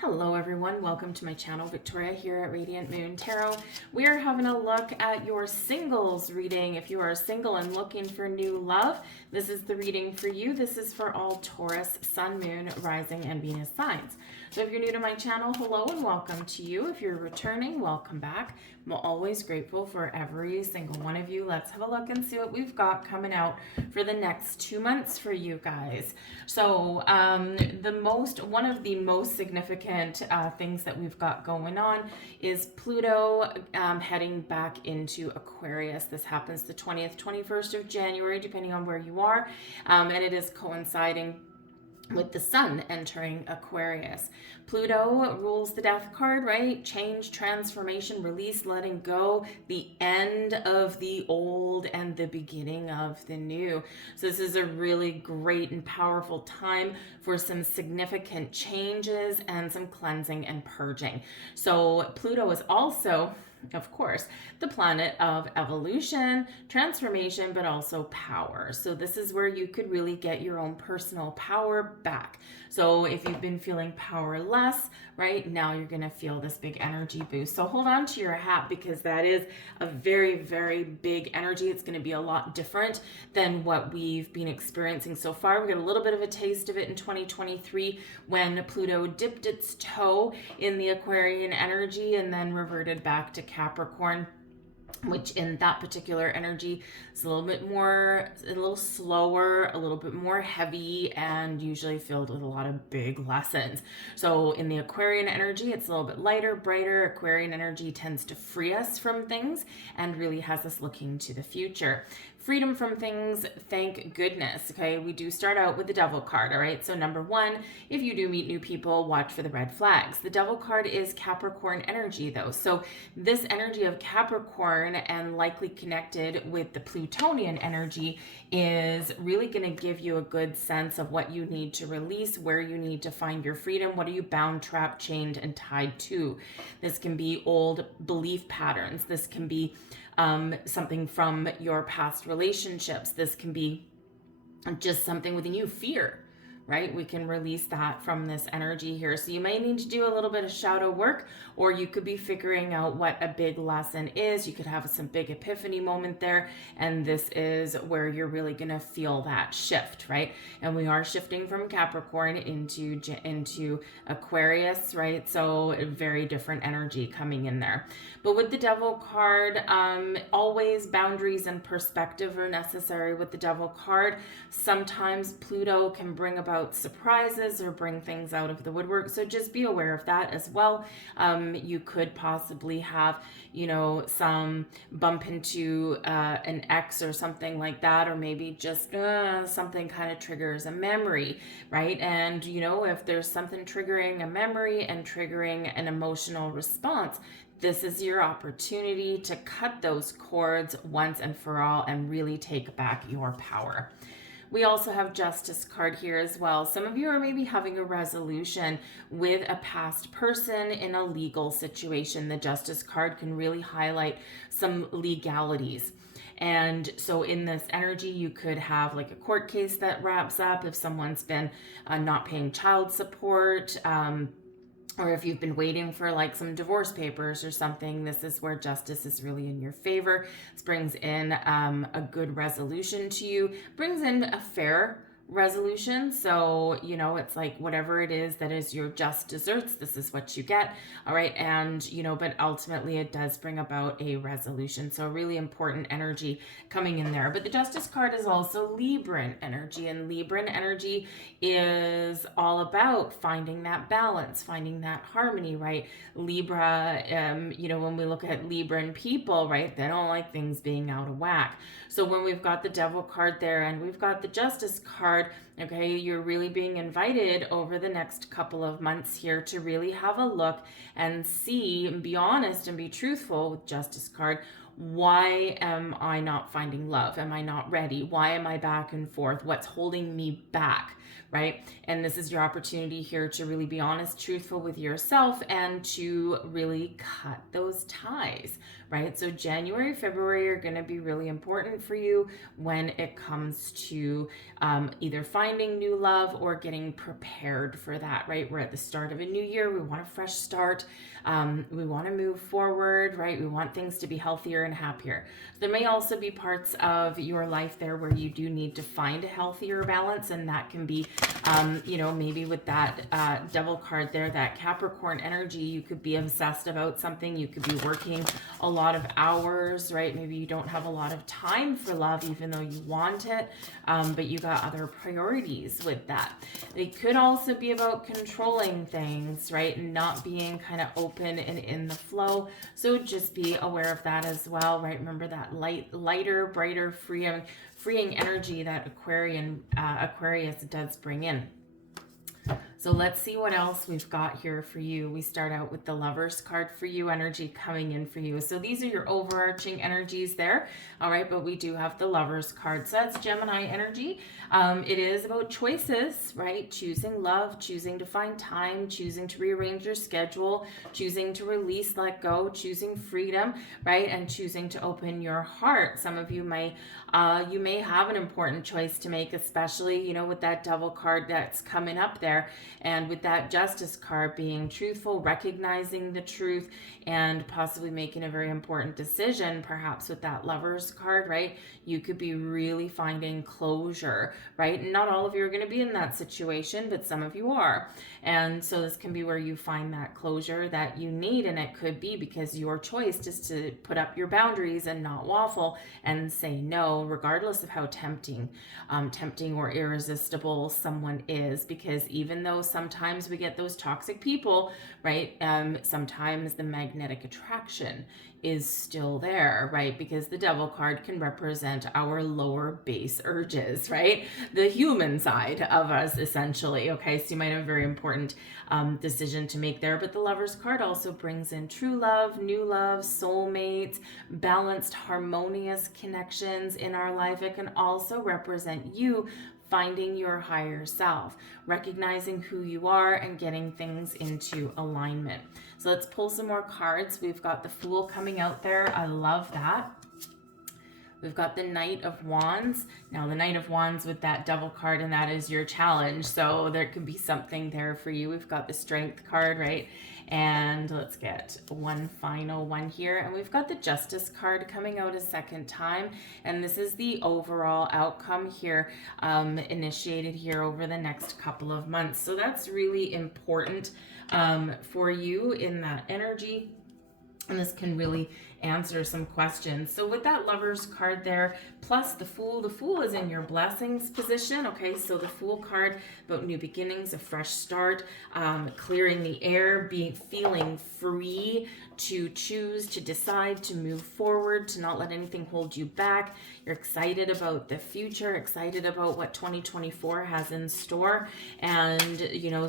Hello everyone, welcome to my channel. Victoria here at Radiant Moon Tarot. We are having a look at your singles reading. If you are single and looking for new love, this is the reading for you. This is for all Taurus, Sun, Moon, Rising, and Venus signs. So if you're new to my channel, hello and welcome to you. If you're returning, welcome back. I'm always grateful for every single one of you. Let's have a look and see what we've got coming out for the next 2 months for you guys. So one of the most significant things that we've got going on is Pluto heading back into Aquarius. This happens the 20th, 21st of January, depending on where you are, and it is coinciding with the sun entering Aquarius. Pluto rules the death card, right? Change, transformation, release, letting go, the end of the old and the beginning of the new. So this is a really great and powerful time for some significant changes and some cleansing and purging. So Pluto is also, of course, the planet of evolution, transformation, but also power. So this is where you could really get your own personal power back. So if you've been feeling powerless, right, now you're going to feel this big energy boost. So hold on to your hat, because that is a very, very big energy. It's going to be a lot different than what we've been experiencing so far. We got a little bit of a taste of it in 2023 when Pluto dipped its toe in the Aquarian energy and then reverted back to Capricorn, which in that particular energy is a little slower, a little bit more heavy, and usually filled with a lot of big lessons. So in the Aquarian energy, it's a little bit lighter, brighter. Aquarian energy tends to free us from things and really has us looking to the future. Freedom from things, thank goodness. Okay, we do start out with the Devil card. All right, so number one, if you do meet new people, watch for the red flags. The Devil card is Capricorn energy, though. So this energy of Capricorn, and likely connected with the Plutonian energy, is really going to give you a good sense of what you need to release, where you need to find your freedom, what are you bound, trapped, chained, and tied to. This can be old belief patterns. This can be something from your past relationships. This can be just something within you, fear, right? We can release that from this energy here. So you may need to do a little bit of shadow work, or you could be figuring out what a big lesson is. You could have some big epiphany moment there, and this is where you're really going to feel that shift, right? And we are shifting from Capricorn into Aquarius, right? So a very different energy coming in there. But with the Devil card, always boundaries and perspective are necessary with the Devil card. Sometimes Pluto can bring about surprises or bring things out of the woodwork, so just be aware of that as well. You could possibly have, some bump into an ex or something like that, or maybe just something kind of triggers a memory, right? And if there's something triggering a memory and triggering an emotional response, this is your opportunity to cut those cords once and for all and really take back your power. We also have Justice card here as well. Some of you are maybe having a resolution with a past person in a legal situation. The Justice card can really highlight some legalities. And so in this energy, you could have like a court case that wraps up if someone's been not paying child support, or if you've been waiting for like some divorce papers or something. This is where justice is really in your favor. This brings in a good resolution to you, brings in a fair resolution. So, it's like whatever it is that is your just desserts, this is what you get. All right. And, but ultimately it does bring about a resolution. So really important energy coming in there. But the Justice card is also Libran energy, and Libran energy is all about finding that balance, finding that harmony, right? Libra, when we look at Libran people, right, they don't like things being out of whack. So when we've got the Devil card there and we've got the Justice card, okay, you're really being invited over the next couple of months here to really have a look and see and be honest and be truthful with Justice card. why am I not finding love? Am I not ready? Why am I back and forth? What's holding me back? Right? And this is your opportunity here to really be honest, truthful with yourself, and to really cut those ties, right? So January, February are going to be really important for you when it comes to either finding new love or getting prepared for that, right? We're at the start of a new year. We want a fresh start. We want to move forward, right? We want things to be healthier and happier. There may also be parts of your life there where you do need to find a healthier balance, and that can be, maybe with that devil card there, that Capricorn energy, you could be obsessed about something. You could be working a lot of hours, right? Maybe you don't have a lot of time for love, even though you want it, but you got other priorities with that. It could also be about controlling things, right? And not being kind of open and in the flow. So just be aware of that as well, right? Remember that lighter, brighter, freeing energy that Aquarius does bring in. So let's see what else we've got here for you. We start out with the Lovers card for you, energy coming in for you. So these are your overarching energies there. All right, but we do have the Lovers card. So that's Gemini energy. It is about choices, right? Choosing love, choosing to find time, choosing to rearrange your schedule, choosing to release, let go, choosing freedom, right? And choosing to open your heart. Some of you may have an important choice to make, especially, with that Devil card that's coming up there. And with that Justice card being truthful, recognizing the truth, and possibly making a very important decision, perhaps with that Lovers card, right? You could be really finding closure, right? And not all of you are going to be in that situation, but some of you are. And so this can be where you find that closure that you need, and it could be because your choice is to put up your boundaries and not waffle and say no, regardless of how tempting or irresistible someone is. Because even though sometimes we get those toxic people, right? Sometimes the magnetic attraction is still there, right? Because the Devil card can represent our lower base urges, right? The human side of us, essentially. Okay, so you might have a very important decision to make there. But the Lovers card also brings in true love, new love, soulmates, balanced, harmonious connections in our life. It can also represent you finding your higher self, recognizing who you are, and getting things into alignment. So let's pull some more cards. We've got the Fool coming out there. I love that. We've got the Knight of Wands. Now the Knight of Wands with that Devil card, and that is your challenge. So there could be something there for you. We've got the Strength card, right? And let's get one final one here. And we've got the Justice card coming out a second time. And this is the overall outcome here, initiated here over the next couple of months. So that's really important for you in that energy. And this can really answer some questions. So with that Lovers card there, plus the Fool is in your blessings position. Okay, so the Fool card about new beginnings, a fresh start, clearing the air, feeling free to choose, to decide, to move forward, to not let anything hold you back. You're excited about the future, excited about what 2024 has in store. And,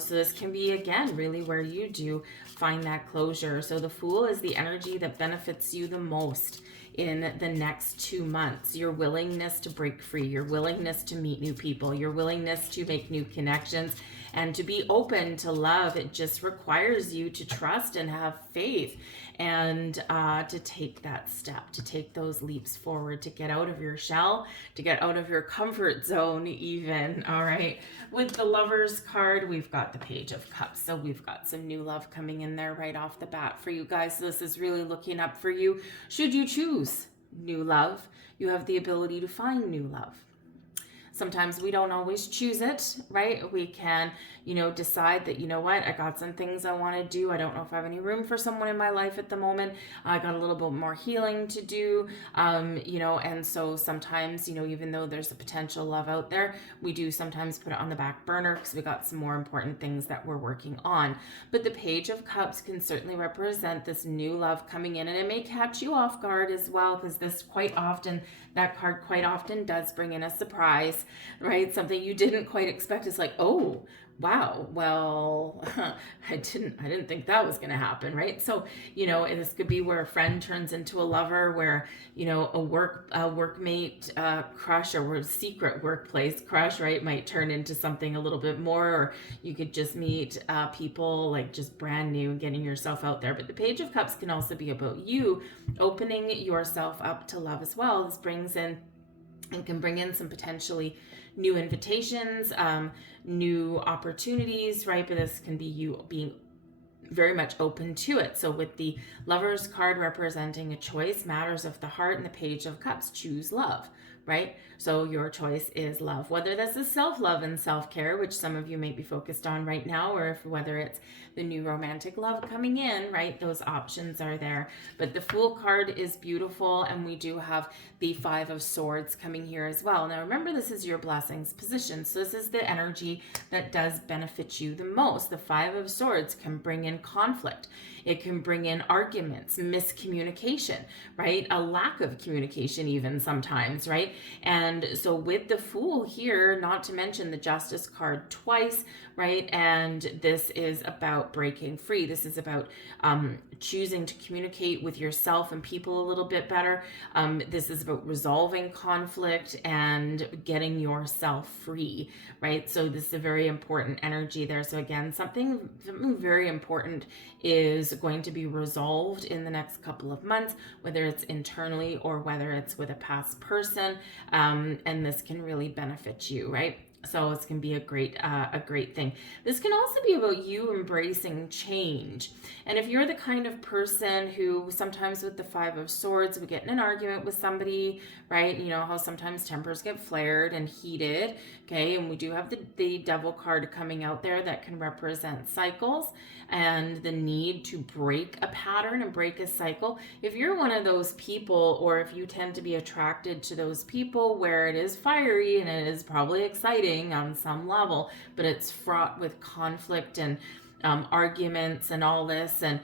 so this can be, again, really where you do find that closure. So the Fool is the energy that benefits you the most in the next 2 months. Your willingness to break free, your willingness to meet new people, your willingness to make new connections, and to be open to love. It just requires you to trust and have faith, and to take that step, to take those leaps forward, to get out of your shell, to get out of your comfort zone even. All right. With the Lovers card, we've got the Page of Cups. So we've got some new love coming in there right off the bat for you guys. So this is really looking up for you. Should you choose new love, you have the ability to find new love. Sometimes we don't always choose it, right? We can, decide that, I got some things I want to do. I don't know if I have any room for someone in my life at the moment. I got a little bit more healing to do, and so sometimes, even though there's a potential love out there, we do sometimes put it on the back burner because we got some more important things that we're working on. But the Page of Cups can certainly represent this new love coming in, and it may catch you off guard as well, because that card quite often does bring in a surprise, right? Something you didn't quite expect. Is like, oh, wow, well, I didn't think that was going to happen, right? So, this could be where a friend turns into a lover, where, a workmate crush or a secret workplace crush, right, might turn into something a little bit more, or you could just meet people like just brand new and getting yourself out there. But the Page of Cups can also be about you opening yourself up to love as well. This brings in and can bring in some potentially new invitations, new opportunities, right? But this can be you being very much open to it. So with the Lovers card representing a choice, matters of the heart, and the Page of Cups, choose love, right? So your choice is love, whether this is self-love and self-care, which some of you may be focused on right now, or whether it's the new romantic love coming in, right? Those options are there. But the Fool card is beautiful, and we do have the Five of Swords coming here as well. Now remember, this is your blessings position, so this is the energy that does benefit you the most. The Five of Swords can bring in conflict. It can bring in arguments, miscommunication, right? A lack of communication even sometimes, right? And so with the Fool here, not to mention the Justice card twice, right? And this is about breaking free. This is about choosing to communicate with yourself and people a little bit better. This is about resolving conflict and getting yourself free, right? So this is a very important energy there. So again, something very important is going to be resolved in the next couple of months, whether it's internally or whether it's with a past person, and this can really benefit you, right? So it's going to be a great thing. This can also be about you embracing change. And if you're the kind of person who sometimes with the Five of Swords, we get in an argument with somebody, right? You know how sometimes tempers get flared and heated, okay? And we do have the Devil card coming out there that can represent cycles and the need to break a pattern and break a cycle. If you're one of those people, or if you tend to be attracted to those people where it is fiery and it is probably exciting on some level, but it's fraught with conflict and arguments and all this, and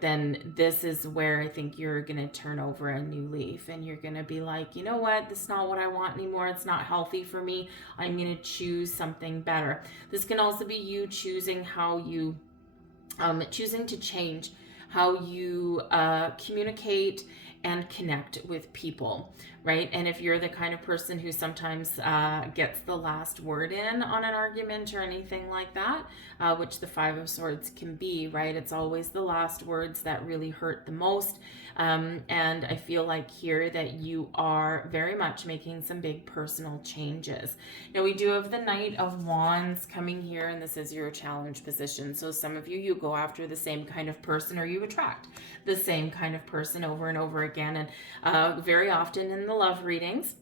then this is where I think you're going to turn over a new leaf, and you're going to be like, you know what, this is not what I want anymore. It's not healthy for me. I'm going to choose something better. This can also be you choosing how you, choosing to change how you communicate and connect with people, right? And if you're the kind of person who sometimes gets the last word in on an argument or anything like that, which the Five of Swords can be, right? It's always the last words that really hurt the most. And I feel like here that you are very much making some big personal changes. Now we do have the Knight of Wands coming here, and this is your challenge position. So some of you go after the same kind of person, or you attract the same kind of person over and over again. And very often in the love readings,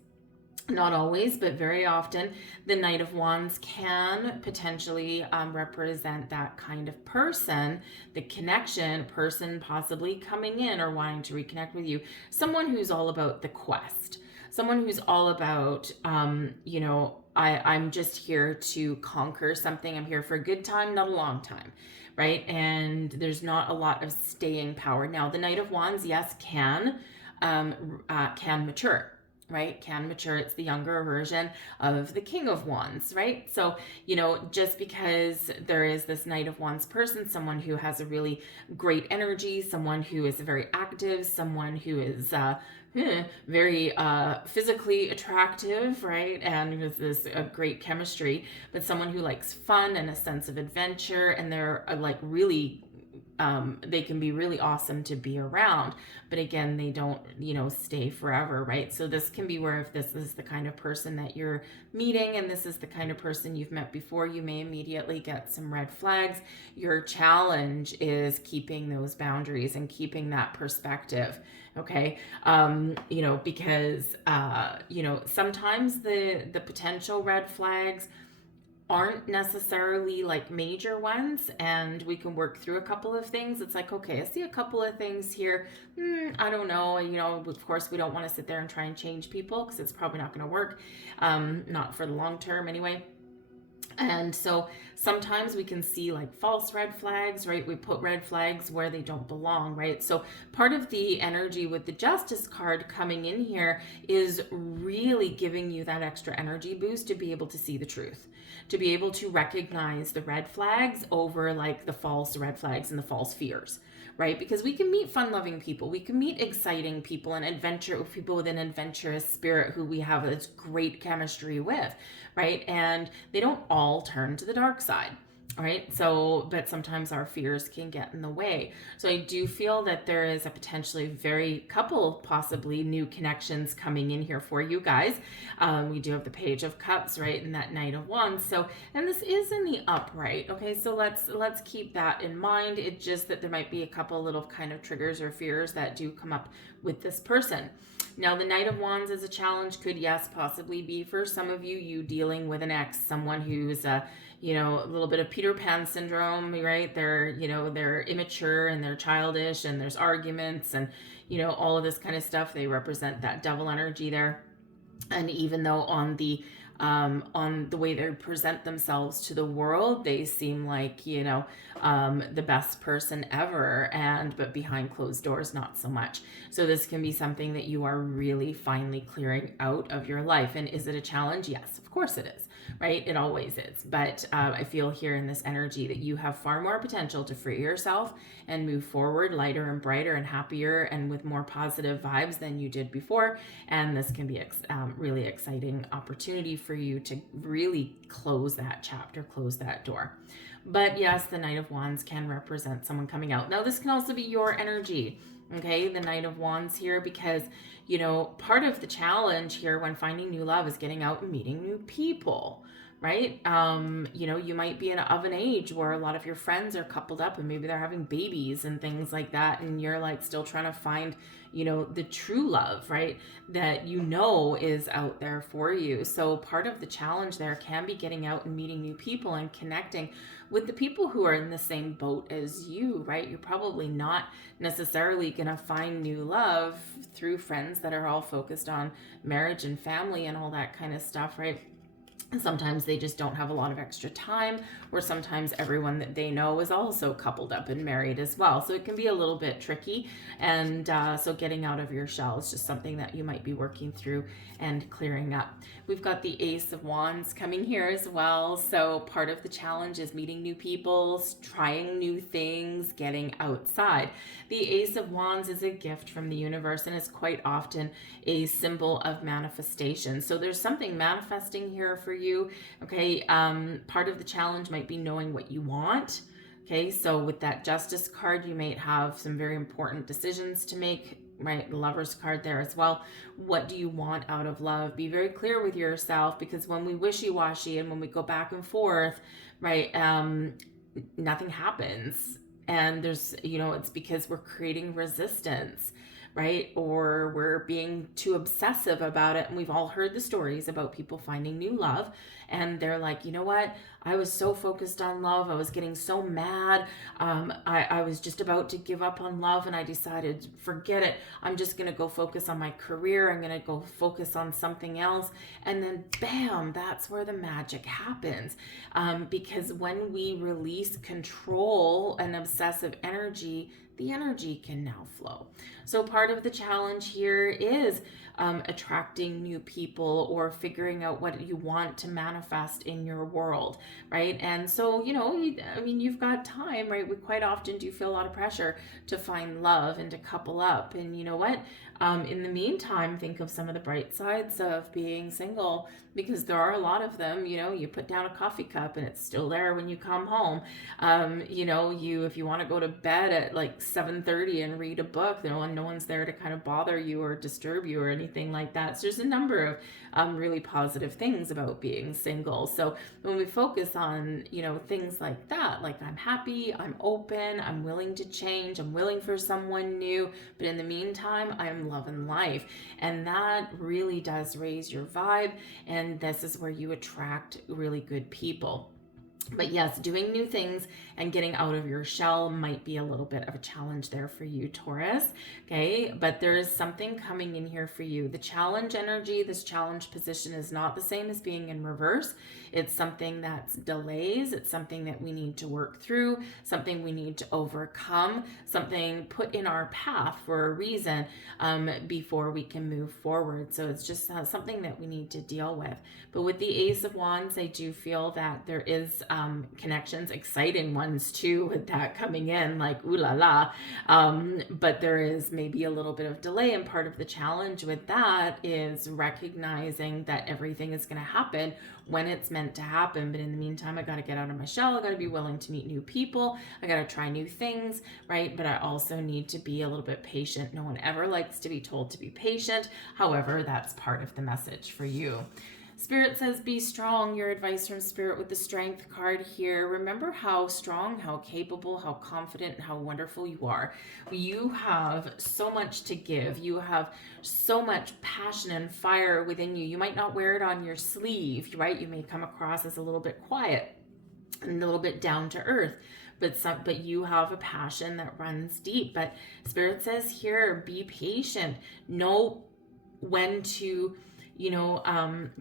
not always, but very often, the Knight of Wands can potentially represent that kind of person, the connection, person possibly coming in or wanting to reconnect with you. Someone who's all about the quest. Someone who's all about, I'm just here to conquer something. I'm here for a good time, not a long time, right? And there's not a lot of staying power. Now, the Knight of Wands, yes, can mature. Right? Can mature. It's the younger version of the King of Wands, right? So, just because there is this Knight of Wands person, someone who has a really great energy, someone who is very active, someone who is very physically attractive, right? And with this great chemistry, but someone who likes fun and a sense of adventure, and they're like really they can be really awesome to be around, but again, they don't, stay forever, right? So this can be where if this is the kind of person that you're meeting and this is the kind of person you've met before, you may immediately get some red flags. Your challenge is keeping those boundaries and keeping that perspective, okay? Because, sometimes the potential red flags aren't necessarily like major ones, and we can work through a couple of things. It's like, okay, I see a couple of things here. I don't know. Of course, we don't want to sit there and try and change people because it's probably not going to work, not for the long term anyway. And so sometimes we can see like false red flags, right? We put red flags where they don't belong, right? So part of the energy with the Justice card coming in here is really giving you that extra energy boost to be able to see the truth, to be able to recognize the red flags over like the false red flags and the false fears, right? Because we can meet fun-loving people, we can meet exciting people and people with an adventurous spirit who we have this great chemistry with, right? And they don't all turn to the dark side, right? So, but sometimes our fears can get in the way. So I do feel that there is a potentially very couple, possibly new connections coming in here for you guys. We do have the Page of Cups, right? And that Knight of Wands. So, and this is in the upright. Okay. So let's keep that in mind. It's just that there might be a couple little kind of triggers or fears that do come up with this person. Now, the Knight of Wands as a challenge could, yes, possibly be for some of you dealing with an ex, someone who's a little bit of Peter Pan syndrome, right? They're immature and they're childish and there's arguments and, all of this kind of stuff. They represent that devil energy there. And even though on the way they present themselves to the world, they seem like, the best person ever, but behind closed doors, not so much. So this can be something that you are really finally clearing out of your life. And is it a challenge? Yes, of course it is, right? It always is. But I feel here in this energy that you have far more potential to free yourself and move forward lighter and brighter and happier and with more positive vibes than you did before. And this can be really exciting opportunity for you to really close that chapter, close that door. But yes, the Knight of Wands can represent someone coming out. Now, this can also be your energy, okay? The Knight of Wands here, because, part of the challenge here when finding new love is getting out and meeting new people, right? You might be of an age where a lot of your friends are coupled up and maybe they're having babies and things like that. And you're like still trying to find, the true love, right? That is out there for you. So part of the challenge there can be getting out and meeting new people and connecting with the people who are in the same boat as you, right? You're probably not necessarily going to find new love through friends that are all focused on marriage and family and all that kind of stuff, right? And sometimes they just don't have a lot of extra time, or sometimes everyone that they know is also coupled up and married as well. So it can be a little bit tricky. And so getting out of your shell is just something that you might be working through and clearing up. We've got the Ace of Wands coming here as well. So part of the challenge is meeting new people, trying new things, getting outside. The Ace of Wands is a gift from the universe and is quite often a symbol of manifestation. So there's something manifesting here for you, okay? Part of the challenge might be knowing what you want, okay? So with that Justice card, you might have some very important decisions to make, right? The Lover's card there as well. What do you want out of love? Be very clear with yourself, because when we wishy-washy and when we go back and forth, right, nothing happens. And there's, it's because we're creating resistance, right? Or we're being too obsessive about it. And we've all heard the stories about people finding new love. And they're like, you know what? I was so focused on love. I was getting so mad. I was just about to give up on love. And I decided, forget it. I'm just going to go focus on my career. I'm going to go focus on something else. And then bam, that's where the magic happens. Because when we release control and obsessive energy, the energy can now flow. So part of the challenge here is attracting new people or figuring out what you want to manifest in your world, right? And so, you've got time, right? We quite often do feel a lot of pressure to find love and to couple up. And you know what? In the meantime, think of some of the bright sides of being single, because there are a lot of them. You put down a coffee cup and it's still there when you come home. If you want to go to bed at like 7:30 and read a book, no one's there to kind of bother you or disturb you or anything like that. So there's a number of really positive things about being single. So when we focus on, things like that, like I'm happy, I'm open, I'm willing to change, I'm willing for someone new, but in the meantime, I'm loving life. And that really does raise your vibe. And this is where you attract really good people. But yes, doing new things and getting out of your shell might be a little bit of a challenge there for you, Taurus. Okay, but there is something coming in here for you. The challenge energy, this challenge position is not the same as being in reverse. It's something that's delays. It's something that we need to work through, something we need to overcome, something put in our path for a reason before we can move forward. So it's just something that we need to deal with. But with the Ace of Wands, I do feel that there is connections, exciting ones too, with that coming in, like ooh la la. But there is maybe a little bit of delay, and part of the challenge with that is recognizing that everything is going to happen when it's meant to happen. But in the meantime, I got to get out of my shell. I got to be willing to meet new people. I got to try new things, right? But I also need to be a little bit patient. No one ever likes to be told to be patient. However, that's part of the message for you. Spirit says, be strong. Your advice from Spirit with the Strength card here. Remember how strong, how capable, how confident, and how wonderful you are. You have so much to give. You have so much passion and fire within you. You might not wear it on your sleeve, right? You may come across as a little bit quiet and a little bit down to earth. But you have a passion that runs deep. But Spirit says here, be patient. Know when to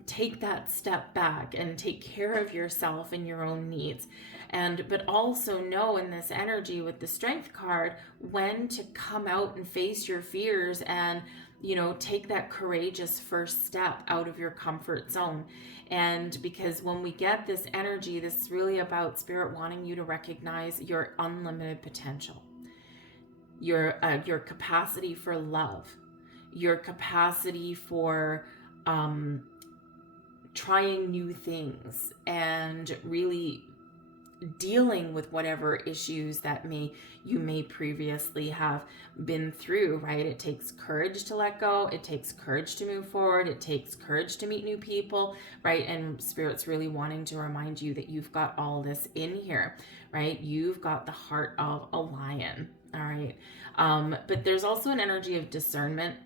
take that step back and take care of yourself and your own needs. But also know in this energy with the Strength card when to come out and face your fears and, take that courageous first step out of your comfort zone. And because when we get this energy, this is really about Spirit wanting you to recognize your unlimited potential, your capacity for love, your capacity for trying new things and really dealing with whatever issues that you may previously have been through, right? It takes courage to let go. It takes courage to move forward. It takes courage to meet new people, right? And Spirit's really wanting to remind you that you've got all this in here, right? You've got the heart of a lion, all right? But there's also an energy of discernment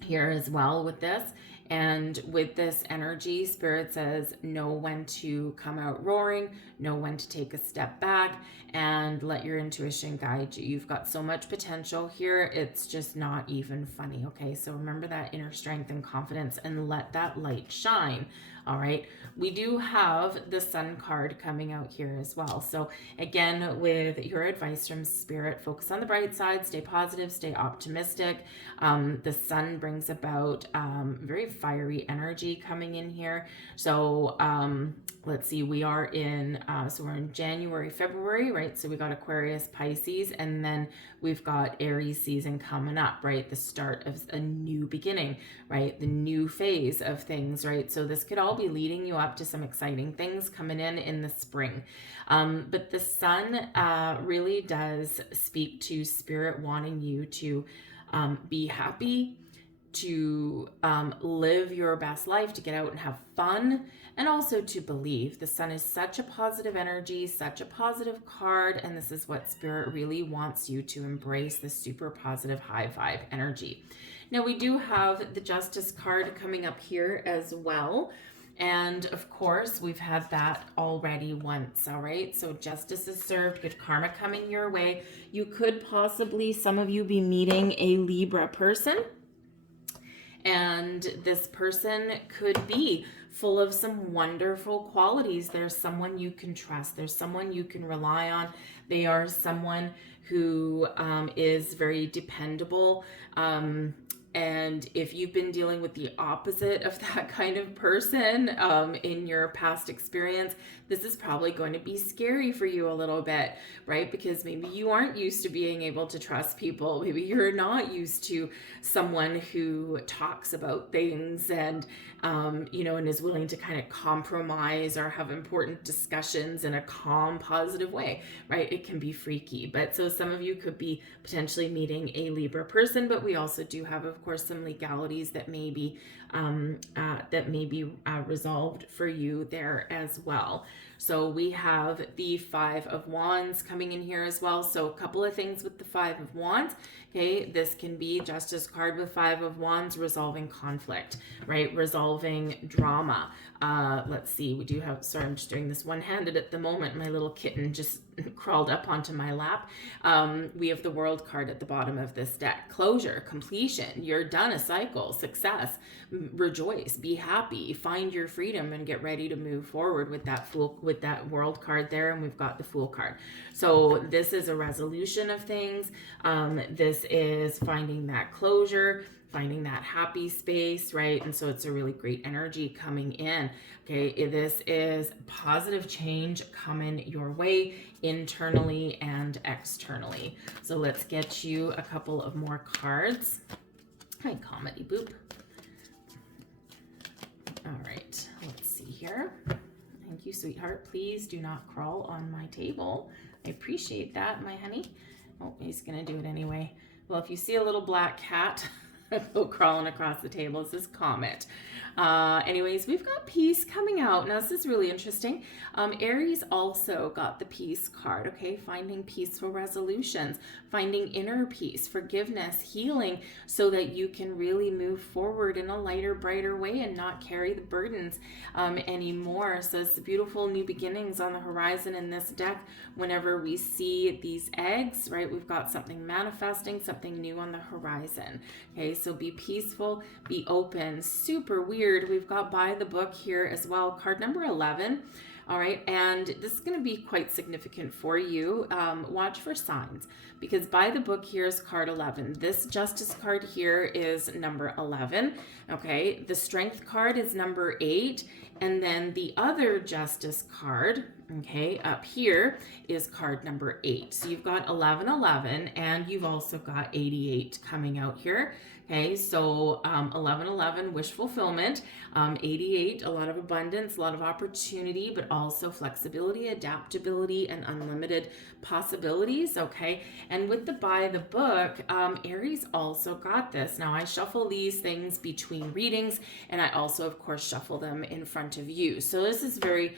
here as well with this. And with this energy, Spirit says, know when to come out roaring, know when to take a step back, and let your intuition guide you. You've got so much potential here. It's just not even funny. Okay. So remember that inner strength and confidence and let that light shine. All right. We do have the Sun card coming out here as well. So again, with your advice from Spirit, focus on the bright side, stay positive, stay optimistic. The Sun brings about very fiery energy coming in here. So let's see, we are in, so we're in January, February, right? So we got Aquarius, Pisces, and then we've got Aries season coming up, right? The start of a new beginning, right? The new phase of things, right? So this could all be leading you up to some exciting things coming in the spring. But the Sun really does speak to Spirit wanting you to be happy, to live your best life, to get out and have fun, and also to believe. The Sun is such a positive energy, such a positive card, and this is what Spirit really wants you to embrace, this super positive high vibe energy. Now we do have the Justice card coming up here as well. And of course, we've had that already once, all right? So justice is served, good karma coming your way. You could possibly, some of you, be meeting a Libra person. And this person could be full of some wonderful qualities. There's someone you can trust. There's someone you can rely on. They are someone who is very dependable. And if you've been dealing with the opposite of that kind of person in your past experience, this is probably going to be scary for you a little bit, right? Because maybe you aren't used to being able to trust people. Maybe you're not used to someone who talks about things and, and is willing to kind of compromise or have important discussions in a calm, positive way, right? It can be freaky. But so some of you could be potentially meeting a Libra person, but we also do have, of of course, some legalities that may be resolved for you there as well. So we have the Five of Wands coming in here as well. So a couple of things with the Five of Wands. Okay, this can be Justice card with Five of Wands, resolving conflict, right? Resolving drama. Let's see, we do have, sorry, I'm just doing this one-handed at the moment. My little kitten just crawled up onto my lap. We have the World card at the bottom of this deck. Closure, completion, you're done a cycle, success, rejoice, be happy, find your freedom, and get ready to move forward with that Fool, with that World card there. And we've got the Fool card. So this is a resolution of things. This is finding that closure, finding that happy space, right? And so it's a really great energy coming in. Okay, this is positive change coming your way internally and externally. So let's get you a couple of more cards. Hi, Comedy Boop. All right, let's see here. Thank you, sweetheart. Please do not crawl on my table. I appreciate that, my honey. Oh, he's gonna do it anyway. Well, if you see a little black cat go crawling across the table, this is Comet. Anyways, we've got peace coming out. Now, this is really interesting. Aries also got the peace card, okay? Finding peaceful resolutions, finding inner peace, forgiveness, healing, so that you can really move forward in a lighter, brighter way and not carry the burdens anymore. So it's beautiful new beginnings on the horizon in this deck. Whenever we see these eggs, right, we've got something manifesting, something new on the horizon. Okay, so be peaceful, be open. Super weird. We've got by the book here as well, card number 11. All right, and this is going to be quite significant for you. Watch for signs, because by the book here is card 11. This Justice card here is number 11. Okay, the Strength card is number 8, and then the other Justice card, okay, up here is card number 8. So you've got 1111, and you've also got 88 coming out here. Okay, so 1111, wish fulfillment, 88, a lot of abundance, a lot of opportunity, but also flexibility, adaptability, and unlimited possibilities, okay? And with the by the book, Aries also got this. Now, I shuffle these things between readings, and I also, of course, shuffle them in front of you. So this is very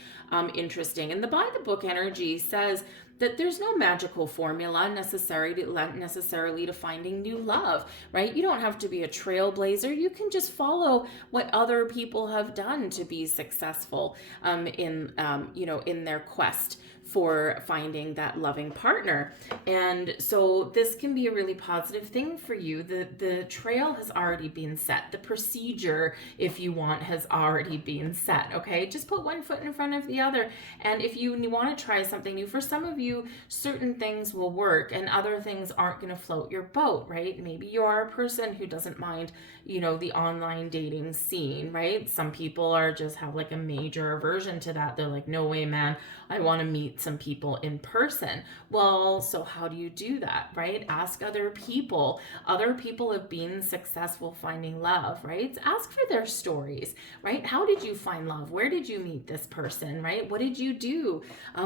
interesting. And the by the book energy says that there's no magical formula necessarily to finding new love, right? You don't have to be a trailblazer. You can just follow what other people have done to be successful in their quest for finding that loving partner. And so this can be a really positive thing for you. The trail has already been set. The procedure, if you want, has already been set, okay? Just put one foot in front of the other. And if you want to try something new, for some of you, certain things will work and other things aren't going to float your boat, right? Maybe you are a person who doesn't mind, the online dating scene, right? Some people are just have like a major aversion to that. They're like, no way, man, I want to meet some people in person. Well, so how do you do that, right? Ask other people. Other people have been successful finding love, right? Ask for their stories, right? How did you find love? Where did you meet this person, right? What did you do?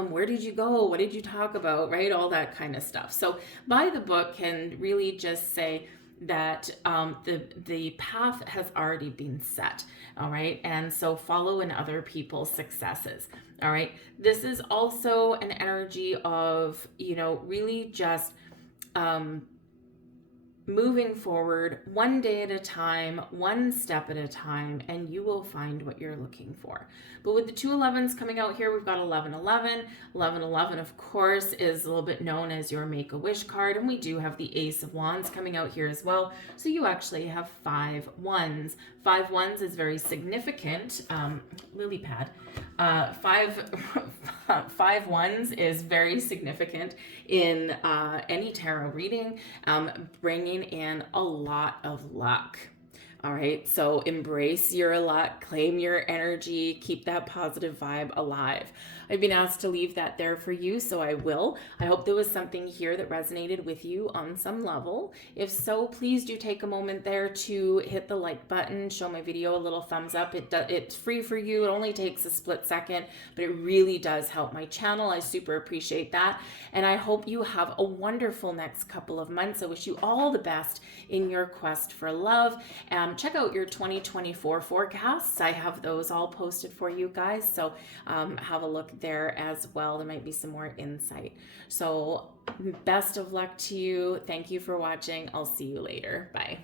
Where did you go? What did you talk about, right? All that kind of stuff. So by the book can really just say that the path has already been set, all right? And so follow in other people's successes, all right? This is also an energy of, really just moving forward one day at a time, one step at a time, and you will find what you're looking for. But with the 2 11s coming out here, we've got 1111. 1111, of course, is a little bit known as your Make-A-Wish card, and we do have the Ace of Wands coming out here as well. So you actually have 5 ones. 5 ones is very significant. Lily pad. 5 ones is very significant in any tarot reading, bringing in a lot of luck. All right, so embrace your luck, claim your energy, keep that positive vibe alive. I've been asked to leave that there for you, so I will. I hope there was something here that resonated with you on some level. If so, please do take a moment there to hit the like button, show my video a little thumbs up. It's free for you. It only takes a split second, but it really does help my channel. I super appreciate that. And I hope you have a wonderful next couple of months. I wish you all the best in your quest for love. Check out your 2024 forecasts. I have those all posted for you guys. So have a look there as well. There might be some more insight. So best of luck to you. Thank you for watching. I'll see you later. Bye.